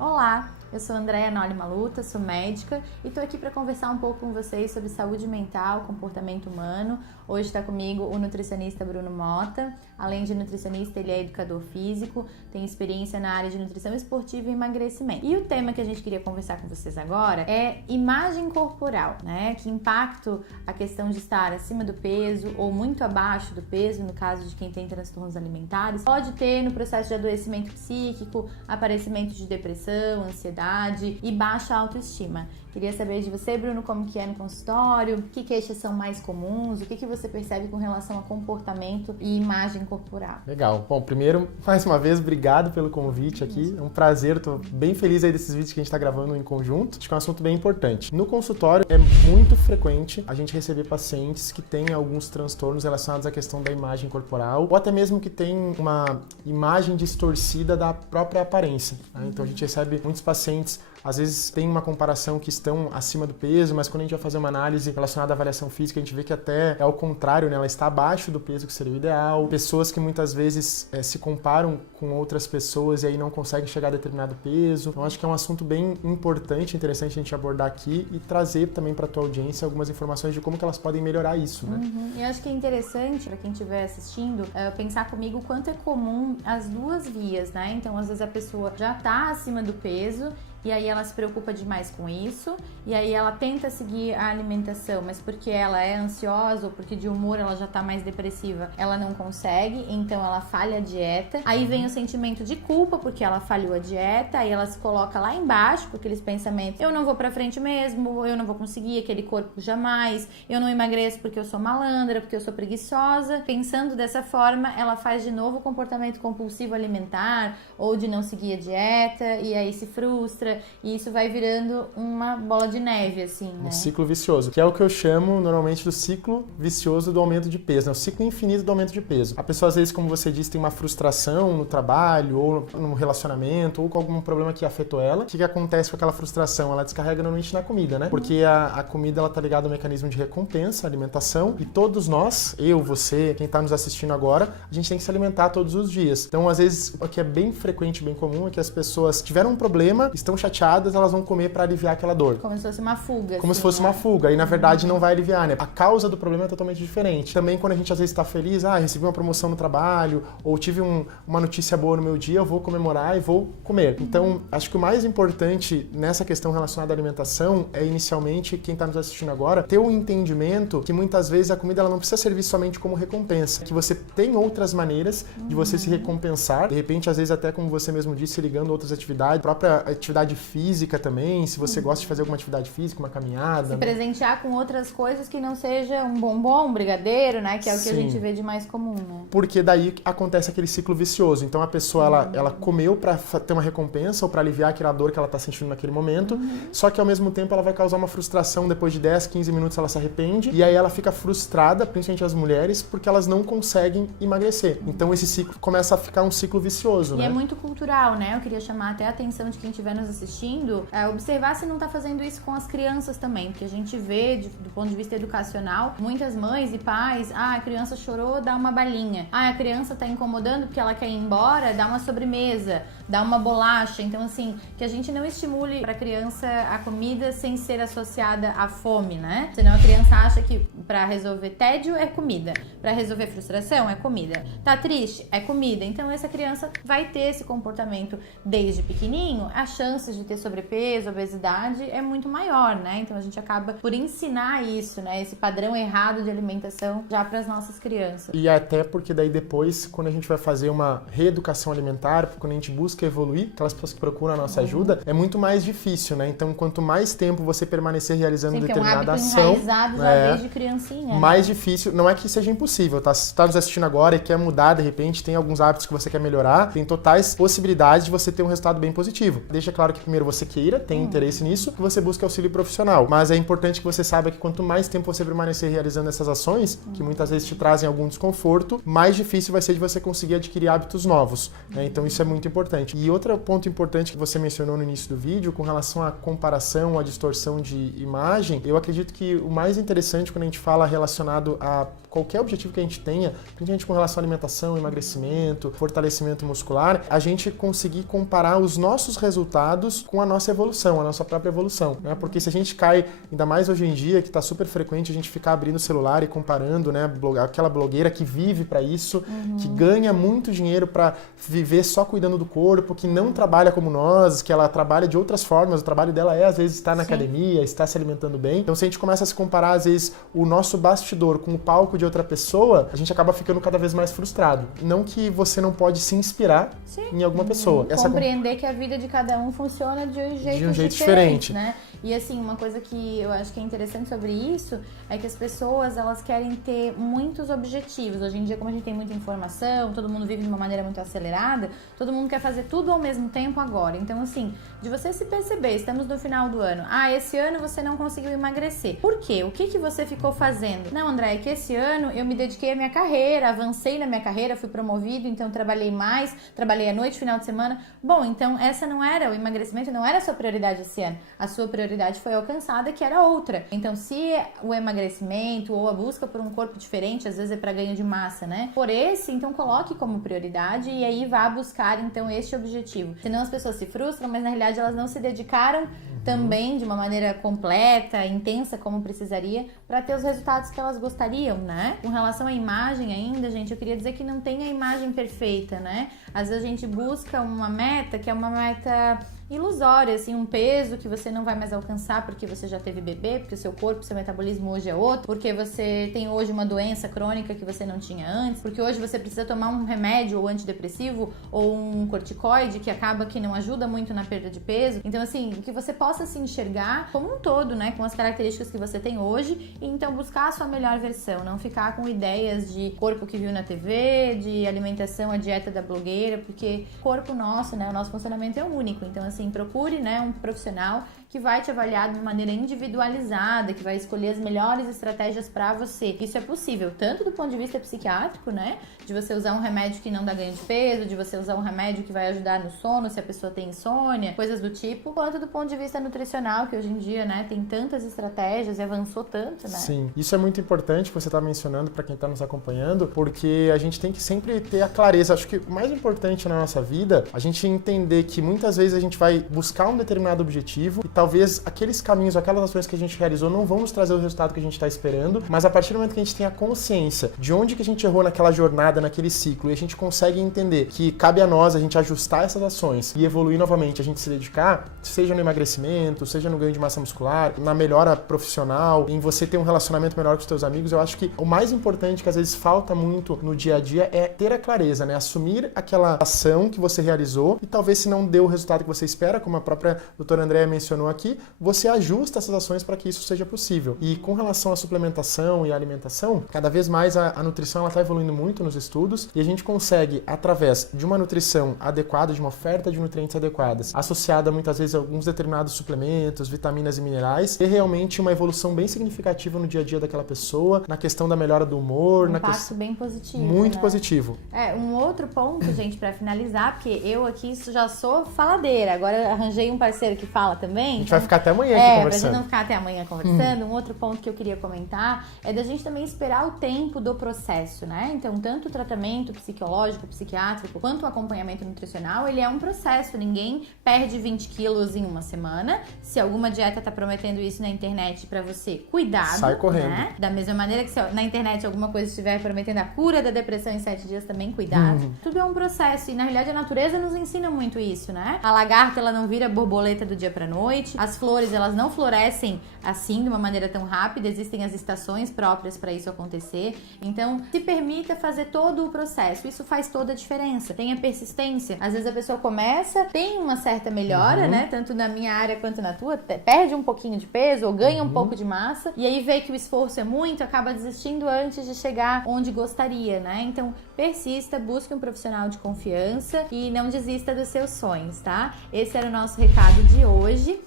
Olá, eu sou Andréia Noli Maluta, sou médica e estou aqui para conversar um pouco com vocês sobre saúde mental, comportamento humano. Hoje está comigo o nutricionista Bruno Mota. Além de nutricionista, ele é educador físico, tem experiência na área de nutrição esportiva e emagrecimento. E o tema que a gente queria conversar com vocês agora é imagem corporal, né? Que impacto a questão de estar acima do peso ou muito abaixo do peso, no caso de quem tem transtornos alimentares, pode ter no processo de adoecimento psíquico, aparecimento de depressão, ansiedade e baixa autoestima. Queria saber de você, Bruno, como que é no consultório, que queixas são mais comuns, o que você percebe com relação a comportamento e imagem corporal. Legal. Bom, primeiro, mais uma vez, obrigado pelo convite aqui. É um prazer, estou bem feliz aí desses vídeos que a gente está gravando em conjunto. Acho que é um assunto bem importante. No consultório, é muito frequente a gente receber pacientes que têm alguns transtornos relacionados à questão da imagem corporal, ou até mesmo que tem uma imagem distorcida da própria aparência, né? Então a gente recebe muitos pacientes, às vezes tem uma comparação que estão acima do peso, mas quando a gente vai fazer uma análise relacionada à avaliação física, a gente vê que até é ao contrário, né? Ela está abaixo do peso que seria o ideal. Pessoas que muitas vezes se comparam com outras pessoas e aí não conseguem chegar a determinado peso. Então acho que é um assunto bem importante, interessante a gente abordar aqui e trazer também para a tua audiência algumas informações de como que elas podem melhorar isso, né? Eu acho que é interessante para quem estiver assistindo pensar comigo o quanto é comum as duas vias, né? Então às vezes a pessoa já está acima do peso e aí ela se preocupa demais com isso, e aí ela tenta seguir a alimentação, mas porque ela é ansiosa ou porque de humor ela já tá mais depressiva, ela não consegue, então ela falha a dieta. Aí vem o sentimento de culpa porque ela falhou a dieta, aí ela se coloca lá embaixo com aqueles pensamentos: eu não vou pra frente mesmo, eu não vou conseguir aquele corpo jamais, eu não emagreço porque eu sou malandra, porque eu sou preguiçosa. Pensando dessa forma, ela faz de novo o comportamento compulsivo alimentar ou de não seguir a dieta, e aí se frustra. E isso vai virando uma bola de neve, assim, né? Um ciclo vicioso, que é o que eu chamo normalmente do ciclo vicioso do aumento de peso, né? O ciclo infinito do aumento de peso. A pessoa, às vezes, como você disse, tem uma frustração no trabalho, ou no relacionamento, ou com algum problema que afetou ela. O que acontece com aquela frustração? Ela descarrega normalmente na comida, né? Porque a comida, ela tá ligada ao mecanismo de recompensa, alimentação, e todos nós, eu, você, quem tá nos assistindo agora, a gente tem que se alimentar todos os dias. Então, às vezes, o que é bem frequente, bem comum, é que as pessoas tiveram um problema, estão chateadas, elas vão comer para aliviar aquela dor. Como se fosse uma fuga. Como se fosse uma fuga. E na verdade não vai aliviar, né? A causa do problema é totalmente diferente. Também quando a gente às vezes está feliz, recebi uma promoção no trabalho, ou tive uma notícia boa no meu dia, eu vou comemorar e vou comer. Então, acho que o mais importante nessa questão relacionada à alimentação é inicialmente, quem está nos assistindo agora, ter o entendimento que muitas vezes a comida ela não precisa servir somente como recompensa, que você tem outras maneiras de você se recompensar, de repente, às vezes até como você mesmo disse, ligando outras atividades, própria atividade física também, se você gosta de fazer alguma atividade física, uma caminhada. Se presentear com outras coisas que não seja um bombom, um brigadeiro, né? Que é o que a gente vê de mais comum, né? Porque daí acontece aquele ciclo vicioso. Então a pessoa, ela comeu para ter uma recompensa ou para aliviar aquela dor que ela tá sentindo naquele momento, só que ao mesmo tempo ela vai causar uma frustração, depois de 10, 15 minutos ela se arrepende, e aí ela fica frustrada, principalmente as mulheres, porque elas não conseguem emagrecer. Então esse ciclo começa a ficar um ciclo vicioso, e né? é muito cultural, né? Eu queria chamar até a atenção de quem estiver nos assistindo, observar se não tá fazendo isso com as crianças também, porque a gente vê, do ponto de vista educacional, muitas mães e pais, a criança chorou, dá uma balinha. A criança tá incomodando porque ela quer ir embora, dá uma sobremesa, dá uma bolacha. Então, assim, que a gente não estimule pra criança a comida sem ser associada à fome, né? Senão a criança acha que pra resolver tédio é comida, pra resolver frustração é comida, tá triste é comida. Então essa criança vai ter esse comportamento desde pequenininho, as chances de ter sobrepeso, obesidade é muito maior, né? Então a gente acaba por ensinar isso, né? Esse padrão errado de alimentação já para as nossas crianças. E até porque daí depois, quando a gente vai fazer uma reeducação alimentar, quando a gente busca evoluir, aquelas pessoas que procuram a nossa ajuda, é muito mais difícil, né? Então quanto mais tempo você permanecer realizando determinada ação, enraizado já desde criancinha, mais difícil, não é que seja impossível, tá? Se tá nos assistindo agora e quer mudar, de repente, tem alguns hábitos que você quer melhorar, tem totais possibilidades de você ter um resultado bem positivo. Deixa claro que primeiro você queira, tem interesse nisso, que você busque auxílio profissional. Mas é importante que você saiba que quanto mais tempo você permanecer realizando essas ações, que muitas vezes te trazem algum desconforto, mais difícil vai ser de você conseguir adquirir hábitos novos, né? Então isso é muito importante. importante. E outro ponto importante que você mencionou no início do vídeo, com relação à comparação, à distorção de imagem, eu acredito que o mais interessante quando a gente fala relacionado a qualquer objetivo que a gente tenha, principalmente com relação à alimentação, emagrecimento, fortalecimento muscular, a gente conseguir comparar os nossos resultados com a nossa evolução, a nossa própria evolução, né? Porque se a gente cai, ainda mais hoje em dia, que está super frequente a gente ficar abrindo o celular e comparando, né, aquela blogueira que vive para isso, que ganha muito dinheiro para viver só cuidando do corpo, que não trabalha como nós, que ela trabalha de outras formas, o trabalho dela é, às vezes, estar na academia, estar se alimentando bem. Então, se a gente começa a se comparar, às vezes, o nosso bastidor com o palco de outra pessoa, a gente acaba ficando cada vez mais frustrado. Não que você não pode se inspirar em alguma pessoa. Compreender que a vida de cada um funciona de um jeito diferente, né? E assim, uma coisa que eu acho que é interessante sobre isso é que as pessoas, elas querem ter muitos objetivos. Hoje em dia, como a gente tem muita informação, todo mundo vive de uma maneira muito acelerada, todo mundo quer fazer tudo ao mesmo tempo agora. Então, assim, de você se perceber, estamos no final do ano, esse ano você não conseguiu emagrecer. Por quê? O que você ficou fazendo? Não, André, é que esse ano eu me dediquei à minha carreira, avancei na minha carreira, fui promovido, então trabalhei mais, trabalhei à noite, final de semana. Bom, então essa não era, o emagrecimento não era a sua prioridade esse ano. A sua prioridade foi alcançada, que era outra. Então, se o emagrecimento ou a busca por um corpo diferente, às vezes é para ganho de massa, né? Por esse, então coloque como prioridade e aí vá buscar, então, este objetivo. Senão as pessoas se frustram, mas na realidade elas não se dedicaram também de uma maneira completa, intensa, como precisaria, para ter os resultados que elas gostariam, né? Com relação à imagem ainda, gente, eu queria dizer que não tem a imagem perfeita, né? Às vezes a gente busca uma meta que é uma meta ilusória, assim, um peso que você não vai mais alcançar porque você já teve bebê, porque o seu corpo, seu metabolismo hoje é outro, porque você tem hoje uma doença crônica que você não tinha antes, porque hoje você precisa tomar um remédio ou antidepressivo ou um corticoide que acaba que não ajuda muito na perda de peso. Então, assim, que você possa se enxergar como um todo, né, com as características que você tem hoje e então buscar a sua melhor versão, não ficar com ideias de corpo que viu na TV, de alimentação, a dieta da blogueira, porque o corpo nosso, né, o nosso funcionamento é único. Então, assim, procure, né, um profissional que vai te avaliar de maneira individualizada, que vai escolher as melhores estratégias para você. Isso é possível, tanto do ponto de vista psiquiátrico, né, de você usar um remédio que não dá ganho de peso, de você usar um remédio que vai ajudar no sono, se a pessoa tem insônia, coisas do tipo, quanto do ponto de vista nutricional, que hoje em dia, né, tem tantas estratégias e avançou tanto, né? Sim, isso é muito importante que você está mencionando para quem está nos acompanhando, porque a gente tem que sempre ter a clareza. Acho que o mais importante na nossa vida, a gente entender que muitas vezes a gente vai buscar um determinado objetivo e talvez aqueles caminhos, aquelas ações que a gente realizou não vão nos trazer o resultado que a gente está esperando, mas a partir do momento que a gente tem a consciência de onde que a gente errou naquela jornada, naquele ciclo, e a gente consegue entender que cabe a nós a gente ajustar essas ações e evoluir novamente, a gente se dedicar, seja no emagrecimento, seja no ganho de massa muscular, na melhora profissional, em você ter um relacionamento melhor com os seus amigos, eu acho que o mais importante que às vezes falta muito no dia a dia é ter a clareza, né? Assumir aquela ação que você realizou e talvez se não deu o resultado que você espera, como a própria doutora Andréa mencionou aqui, você ajusta essas ações para que isso seja possível. E com relação à suplementação e à alimentação, cada vez mais a nutrição está evoluindo muito nos estudos e a gente consegue, através de uma nutrição adequada, de uma oferta de nutrientes adequadas, associada muitas vezes a alguns determinados suplementos, vitaminas e minerais, ter realmente uma evolução bem significativa no dia a dia daquela pessoa, na questão da melhora do humor. Um impacto bem positivo. Muito, né? Positivo. Um outro ponto, gente, para finalizar, porque eu aqui já sou faladeira, agora eu arranjei um parceiro que fala também. A gente vai ficar até amanhã aqui conversando. Pra gente não ficar até amanhã conversando, um outro ponto que eu queria comentar é da gente também esperar o tempo do processo, né? Então, tanto o tratamento psicológico, psiquiátrico, quanto o acompanhamento nutricional, ele é um processo. Ninguém perde 20 quilos em uma semana. Se alguma dieta tá prometendo isso na internet pra você, cuidado. Sai correndo. Né? Da mesma maneira que se na internet alguma coisa estiver prometendo a cura da depressão em 7 dias, também cuidado. Tudo é um processo e, na realidade, a natureza nos ensina muito isso, né? A lagarta, ela não vira borboleta do dia pra noite. As flores, elas não florescem assim, de uma maneira tão rápida. Existem as estações próprias para isso acontecer. Então, se permita fazer todo o processo. Isso faz toda a diferença. Tenha persistência. Às vezes a pessoa começa, tem uma certa melhora, né? Tanto na minha área quanto na tua. Perde um pouquinho de peso ou ganha um pouco de massa. E aí vê que o esforço é muito, acaba desistindo antes de chegar onde gostaria, né? Então, persista, busque um profissional de confiança e não desista dos seus sonhos, tá? esse era o nosso recado de hoje.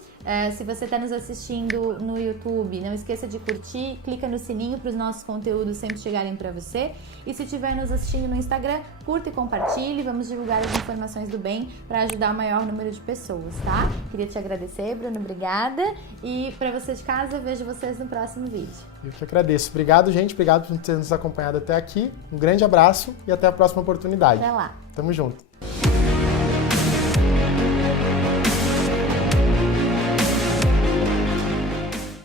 Se você está nos assistindo no YouTube, não esqueça de curtir, clica no sininho para os nossos conteúdos sempre chegarem para você. E se estiver nos assistindo no Instagram, curta e compartilhe, vamos divulgar as informações do bem para ajudar o maior número de pessoas, tá? Queria te agradecer, Bruno, obrigada. E para você de casa, eu vejo vocês no próximo vídeo. Eu que agradeço. Obrigado, gente. Obrigado por ter nos acompanhado até aqui. Um grande abraço e até a próxima oportunidade. Até lá. Tamo junto.